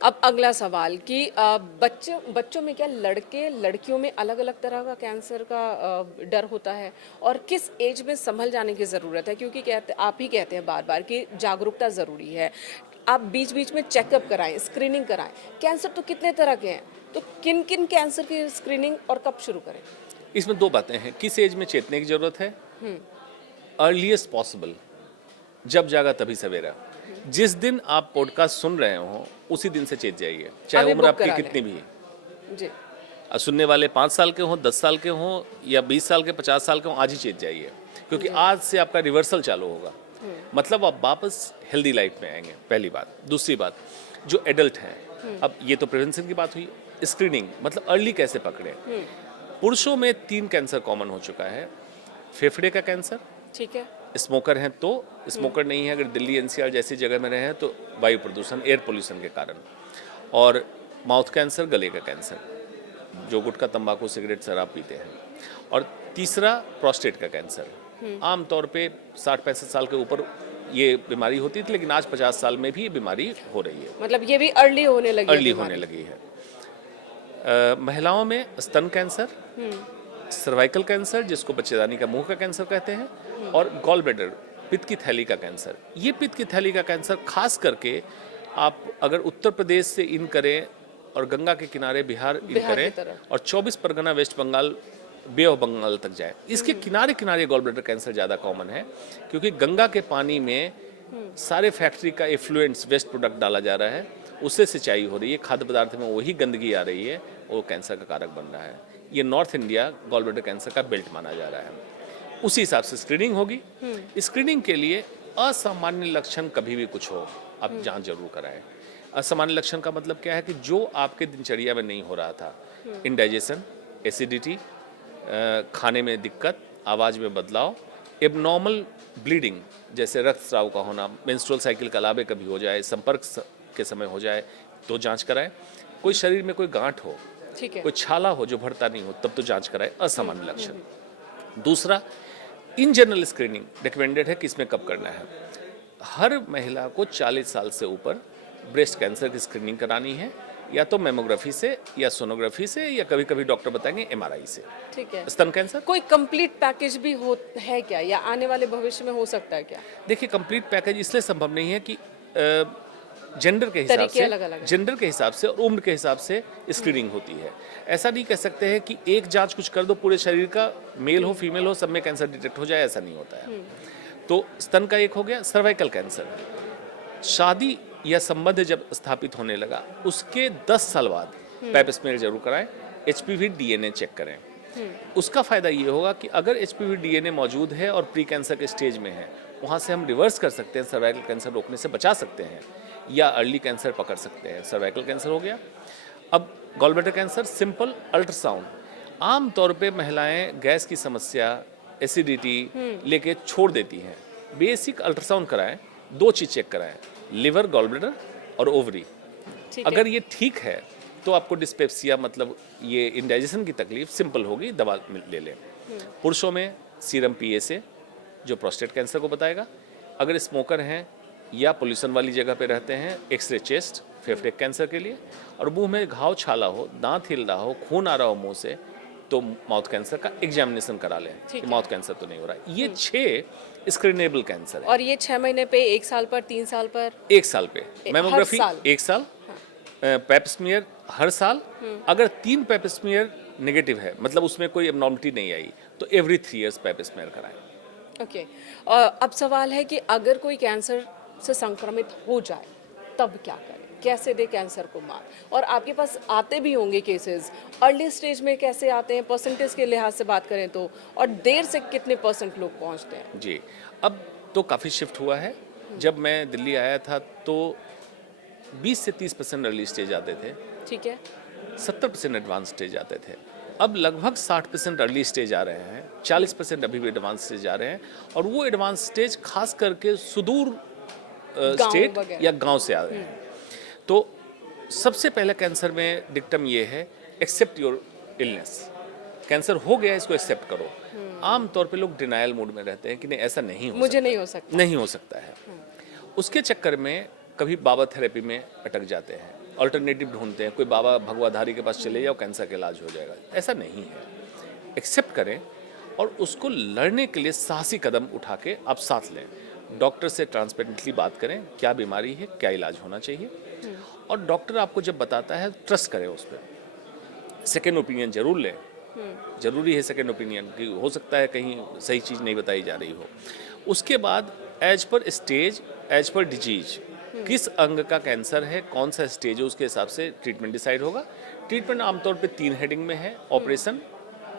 अब अगला सवाल कि बच्चों में क्या लड़के लड़कियों में अलग अलग तरह का कैंसर का डर होता है, और किस एज में संभल जाने की ज़रूरत है? क्योंकि कहते आप ही कहते हैं बार बार कि जागरूकता ज़रूरी है, आप बीच बीच में चेकअप कराएं, स्क्रीनिंग कराएं। कैंसर तो कितने तरह के हैं, तो किन किन कैंसर की स्क्रीनिंग और कब शुरू करें? इसमें दो बातें हैं, किस एज में चेतने की जरूरत है, अर्लीस्ट पॉसिबल, जब जागा तभी सवेरा। जिस दिन आप पॉडकास्ट सुन रहे हो उसी दिन से चेत जाइए, चाहे अभी उम्र बुक आपकी करा लें। कितनी भी है। जी। सुनने वाले 5 साल के हों, 10 साल के हों, या 20 साल के, 50 साल के हों, आज ही चेत जाइए, क्योंकि आज से आपका रिवर्सल चालू होगा। मतलब आप वापस हेल्दी लाइफ में आएंगे, पहली बात। दूसरी बात, जो एडल्ट हैं, अब ये तो प्रिवेंशन की बात हुई, स्क्रीनिंग मतलब अर्ली कैसे पकड़े। पुरुषों में 3 कैंसर कॉमन हो चुका है। फेफड़े का कैंसर, ठीक है। स्मोकर हैं तो, स्मोकर नहीं है अगर दिल्ली एनसीआर जैसी जगह में रहे हैं तो वायु प्रदूषण, एयर पोल्यूशन के कारण। और माउथ कैंसर, गले का कैंसर, जो गुटखा, तंबाकू, सिगरेट, शराब पीते हैं। और तीसरा प्रोस्टेट का कैंसर। आमतौर पे 60-65 साल के ऊपर ये बीमारी होती थी, लेकिन आज 50 साल में भी ये बीमारी हो रही है, मतलब ये भी अर्ली होने लगी है अर्ली बीमारी। होने लगी है। महिलाओं में स्तन कैंसर, सर्वाइकल कैंसर जिसको बच्चेदानी का मुंह का कैंसर कहते हैं, और गॉल ब्लैडर, पित्त की थैली का कैंसर। ये पित्त की थैली का कैंसर खास करके आप अगर उत्तर प्रदेश से इन करें और गंगा के किनारे बिहार इन बिहार की करें तरफ। और 24 Pargana, west Bengal, bay of Bengal तक जाए, इसके किनारे किनारे गॉल ब्लैडर कैंसर ज़्यादा कॉमन है, क्योंकि गंगा के पानी में सारे फैक्ट्री का इफ्लुएंस, वेस्ट प्रोडक्ट डाला जा रहा है, उससे सिंचाई हो रही है, खाद्य पदार्थ में वही गंदगी आ रही है, वो कैंसर का कारक बन रहा है। ये north India gall bladder cancer का बेल्ट माना जा रहा है। उसी हिसाब से स्क्रीनिंग होगी। स्क्रीनिंग के लिए असामान्य लक्षण कभी भी कुछ हो, आप जांच जरूर कराएं। असामान्य लक्षण का मतलब क्या है कि जो आपके दिनचर्या में नहीं हो रहा था, इंडाइजेशन, एसिडिटी, खाने में दिक्कत, आवाज़ में बदलाव, एबनॉर्मल ब्लीडिंग जैसे रक्तस्राव का होना, मेंस्ट्रुअल साइकिल का लाभे कभी हो जाए, संपर्क के समय हो जाए तो जांच कराएं। कोई शरीर में कोई गांठ हो, ठीक है। कोई छाला हो जो भरता नहीं हो, तब तो जांच कराएं, असामान्य लक्षण। दूसरा, इन जनरल स्क्रीनिंग रिकमेंडेड है कि इसमें कब करना है। हर महिला को 40 साल से ऊपर ब्रेस्ट कैंसर की स्क्रीनिंग करानी है, या तो मेमोग्राफी से या सोनोग्राफी से, या कभी कभी डॉक्टर बताएंगे एमआरआई से। ठीक है। स्तन कैंसर, कोई कंप्लीट पैकेज भी हो है क्या, या आने वाले भविष्य में हो सकता है क्या? देखिए कंप्लीट पैकेज इसलिए संभव नहीं है कि जेंडर के हिसाब तरीके से, अलग-अलग हैं। जेंडर के हिसाब से और उम्र के हिसाब से स्क्रीनिंग होती है। ऐसा नहीं कह सकते हैं कि एक जांच कुछ कर दो पूरे शरीर का, मेल हो फीमेल हो, सब में कैंसर डिटेक्ट हो जाए, ऐसा नहीं होता है। तो स्तन का एक हो गया। सर्वाइकल कैंसर, शादी या संबंध जब स्थापित होने लगा उसके 10 साल बाद पैप स्मेयर जरूर कराएं, एचपीवी डीएनए चेक करें। उसका फायदा ये होगा कि अगर एचपीवी डीएनए मौजूद है और प्री कैंसर के स्टेज में है, वहाँ से हम रिवर्स कर सकते हैं, सर्वाइकल कैंसर रोकने से बचा सकते हैं, या अर्ली कैंसर पकड़ सकते हैं। सर्वाइकल कैंसर हो गया। अब gall bladder cancer, simple ultrasound. आम तौर पे महिलाएं गैस की समस्या, एसिडिटी लेके छोड़ देती हैं। बेसिक अल्ट्रासाउंड कराएं, 2 चीज चेक कराएं, लिवर, गॉल ब्लैडर और ओवरी। ठीक है। अगर ये ठीक है तो आपको डिस्पेप्सिया मतलब ये इंडाइजेशन की तकलीफ सिंपल होगी, दवा ले लें। पुरुषों में सीरम पीएसए जो प्रोस्टेट कैंसर को बताएगा। अगर स्मोकर हैं या पोल्यूशन वाली जगह पे रहते हैं, एक्सरे चेस्ट फेफड़े कैंसर के लिए। और मुंह में घाव, छाला हो, दांत हिल रहा हो, खून आ रहा हो मुंह से, तो माउथ कैंसर का एग्जामिनेशन करा लें कि माउथ कैंसर तो नहीं हो रहा है। ये 6 स्क्रीनेबल कैंसर है। और ये 6 महीने पे, 1 साल पर, 3 साल पर? 1 साल पे मेमोग्राफी, साल? 1 साल, पैप स्मीयर हर साल। अगर 3 पैप स्मीयर नेगेटिव है, मतलब उसमें कोई एबनॉर्मलिटी नहीं आई, तो एवरी 3 इयर्स पैप स्मीयर कराएं। ओके। अब सवाल है कि अगर कोई कैंसर से संक्रमित हो जाए तब क्या करें, कैसे दे कैंसर को मार? और आपके पास आते भी होंगे केसेस, अर्ली स्टेज में कैसे आते हैं, परसेंटेज के लिहाज से बात करें तो, और देर से कितने % लोग पहुंचते हैं? जी, अब तो काफ़ी शिफ्ट हुआ है। जब मैं दिल्ली आया था तो 20 से 30% अर्ली स्टेज आते थे, ठीक है। 70% एडवांस स्टेज आते थे। अब लगभग 60% अर्ली स्टेज आ रहे हैं, 40% अभी भी एडवांस स्टेज आ रहे हैं। और वो एडवांस स्टेज खास करके सुदूर स्टेट वगैरह। या गांव से आ रहे हैं। तो सबसे पहले कैंसर में डिक्टम ये है, एक्सेप्ट योर इलनेस। कैंसर हो गया, इसको एक्सेप्ट करो। आम तौर पे लोग डिनायल मूड में रहते हैं कि नहीं ऐसा नहीं हो मुझे सकता, नहीं हो सकता। नहीं हो सकता है। उसके चक्कर में कभी बाबा थेरेपी में अटक जाते हैं, अल्टरनेटिव ढूंढते हैं, कोई बाबा भगवाधारी के पास चले जाओ कैंसर का इलाज हो जाएगा। ऐसा नहीं है। एक्सेप्ट करें और उसको लड़ने के लिए साहसी कदम उठा के आप साथ लें। डॉक्टर से ट्रांसपेरेंटली बात करें, क्या बीमारी है, क्या इलाज होना चाहिए, और डॉक्टर आपको जब बताता है ट्रस्ट करें उस पर। सेकेंड ओपिनियन जरूर लें, जरूरी है सेकेंड ओपिनियन, कि हो सकता है कहीं सही चीज़ नहीं बताई जा रही हो। उसके बाद as per stage, as per disease, किस अंग का कैंसर है, कौन सा स्टेज है, उसके हिसाब से ट्रीटमेंट डिसाइड होगा। ट्रीटमेंट आमतौर पे 3 हेडिंग में है: ऑपरेशन,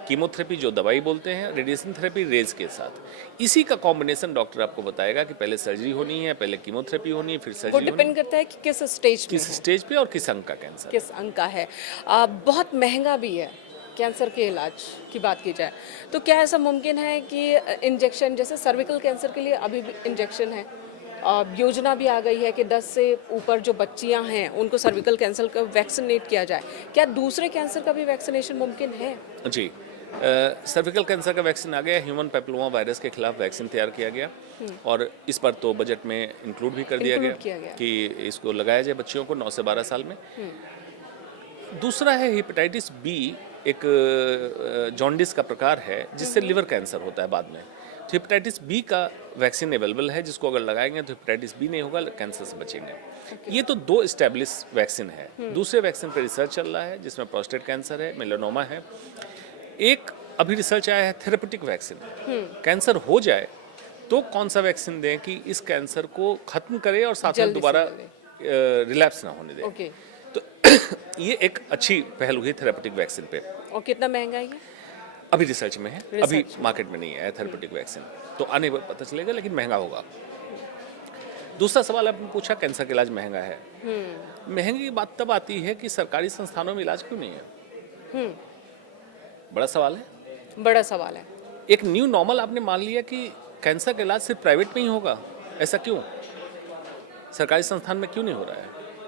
कीमोथेरेपी जो दवाई बोलते हैं, रेडिएशन थेरेपी रेज के साथ। इसी का कॉम्बिनेशन डॉक्टर आपको बताएगा कि पहले सर्जरी होनी है, पहले कीमोथेरेपी होनी है, फिर वो सर्जरी होनी डिपेंड करता है कि किस स्टेज है, पे किस है, स्टेज पे और किस अंग का कैंसर। किस अंग का है। बहुत महंगा भी है कैंसर के इलाज की बात की जाए तो। क्या ऐसा मुमकिन है कि इंजेक्शन, जैसे सर्विकल कैंसर के लिए अभी भी इंजेक्शन है, योजना भी आ गई है कि 10 से ऊपर जो बच्चियां हैं उनको सर्विकल कैंसर का वैक्सीनेट किया जाए, क्या दूसरे कैंसर का भी वैक्सीनेशन मुमकिन है? जी, सर्विकल कैंसर का वैक्सीन आ गया, ह्यूमन पेपिलोमा वायरस के खिलाफ वैक्सीन तैयार किया गया, और इस पर तो बजट में इंक्लूड भी कर दिया गया कि इसको लगाया जाए बच्चियों को 9 से 12 साल में। दूसरा है हेपेटाइटिस बी, एक जॉन्डिस का प्रकार है जिससे लिवर कैंसर होता है बाद में। तो हेपेटाइटिस बी का वैक्सीन अवेलेबल है, जिसको अगर लगाएंगे तो हेपेटाइटिस बी नहीं होगा, कैंसर से बचेंगे। ये तो 2 एस्टेब्लिश वैक्सीन है। दूसरे वैक्सीन पर रिसर्च चल रहा है जिसमें प्रोस्टेट कैंसर है, मेलानोमा है। एक अभी रिसर्च आया है थेरेपेटिक वैक्सीन, कैंसर हो जाए तो कौन सा वैक्सीन दें कि इस कैंसर को खत्म करे और साथ में दोबारा रिलैप्स ना होने दे। तो ये एक अच्छी पहल हुई थेरेपेटिक वैक्सीन पे। और कितना महंगा है ये? अभी रिसर्च में है, अभी मार्केट में नहीं है थेरेपेटिक वैक्सीन, तो आने पर पता चलेगा, लेकिन महंगा होगा। दूसरा सवाल आपने पूछा, कैंसर का इलाज महंगा है। महंगी की बात तब आती है कि सरकारी संस्थानों में इलाज क्यों नहीं है। बड़ा सवाल है, बड़ा सवाल है। एक न्यू नॉर्मल आपने मान लिया कि कैंसर का इलाज सिर्फ प्राइवेट में ही होगा। ऐसा क्यों? सरकारी संस्थान में क्यों नहीं हो रहा है?